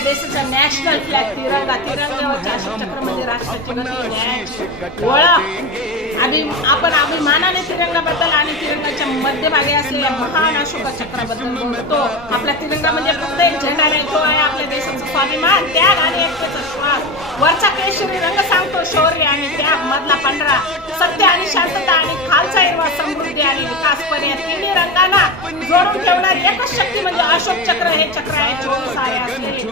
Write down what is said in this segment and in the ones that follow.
आपल्या देशाचा national flag तिरंगावरच्या Ashok चक्र म्हणजे राष्ट्राची गती, न्यायाची ओळख आणि आपण अभिमानाने तिरंगाबद्दल आणि तिरंगाच्या मध्यभागी असलेल्या महान अशोक चक्राबद्दल बोलतो. आपला तिरंगा म्हणजे फक्त एक झेंडा नाही, तो आहे आपल्या देशाचा स्वाभिमान, त्याग आणि एकतेचा श्वास. वरचा केशरी रंग सांगतो शौर्य आणि त्याग, मधला पांढरा सत्य आणि शांतता आणि खालचा हिरवा समृद्धी आणि विकास. पण या तिन्ही रंगांना जोडून ठेवणार एकच शक्ती म्हणजे अशोक चक्र. हे चक्र आहे 24 आहे असलेले,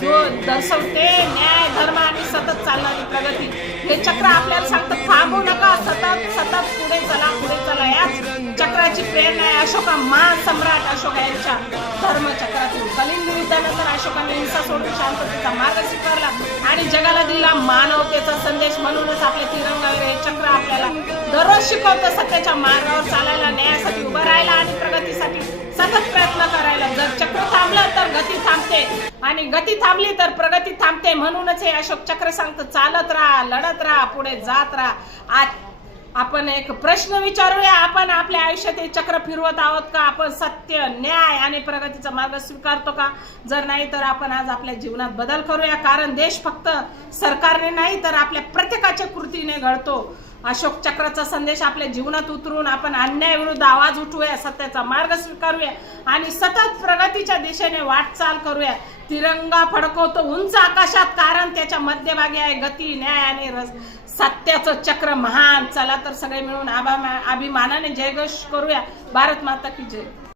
जो दर्शवते न्याय, धर्म आणि सतत चालणारी प्रगती. हे चक्र आपल्याला सांगतं थांबू नका, सतत सतत पुढे चला, पुढे चला. याच चक्राची प्रेरणा आहे अशोका महान सम्राट अशोक यांच्या धर्मचक्रातून. कलिंग युद्धानंतर अशोकाने हिंसा सोडून शांततेचा मार्ग स्वीकारला आणि जगाला दिला मानवतेचा संदेश. म्हणूनच आपल्या तिरंगावर हे चक्र आपल्याला दररोज शिकवतं सत्याच्या मार्गावर चालायला, न्यायासाठी उभं राहायला आणि प्रगतीसाठी सतत प्रयत्न करायला. जर चक्र थांबलं तर गती थांबते आणि गती थांबली तर प्रगती थांबते. म्हणूनच हे अशोक चक्र सांगतं चालत राहा, लढत राहा, पुढे जात राहा. आज आपण एक प्रश्न विचारूया, आपण आपल्या आयुष्यात हे चक्र फिरवत आहोत का? आपण सत्य, न्याय आणि प्रगतीचा मार्ग स्वीकारतो का? जर नाही तर आपण आज आपल्या जीवनात बदल करूया, कारण देश फक्त सरकारने नाही तर आपल्या प्रत्येकाच्या कृतीने घडतो. अशोक चक्राचा संदेश आपल्या जीवनात उतरून आपण अन्यायाविरुद्ध आवाज उठवूया, सत्याचा मार्ग स्वीकारूया आणि सतत प्रगतीच्या दिशेने वाटचाल करूया. तिरंगा फडकवतो उंच आकाशात, कारण त्याच्या मध्यभागी आहे गती, न्याय आणि सत्याचं चक्र महान. चला तर सगळे मिळून अभिमानाने जयघोष करूया. भारत माता की जय.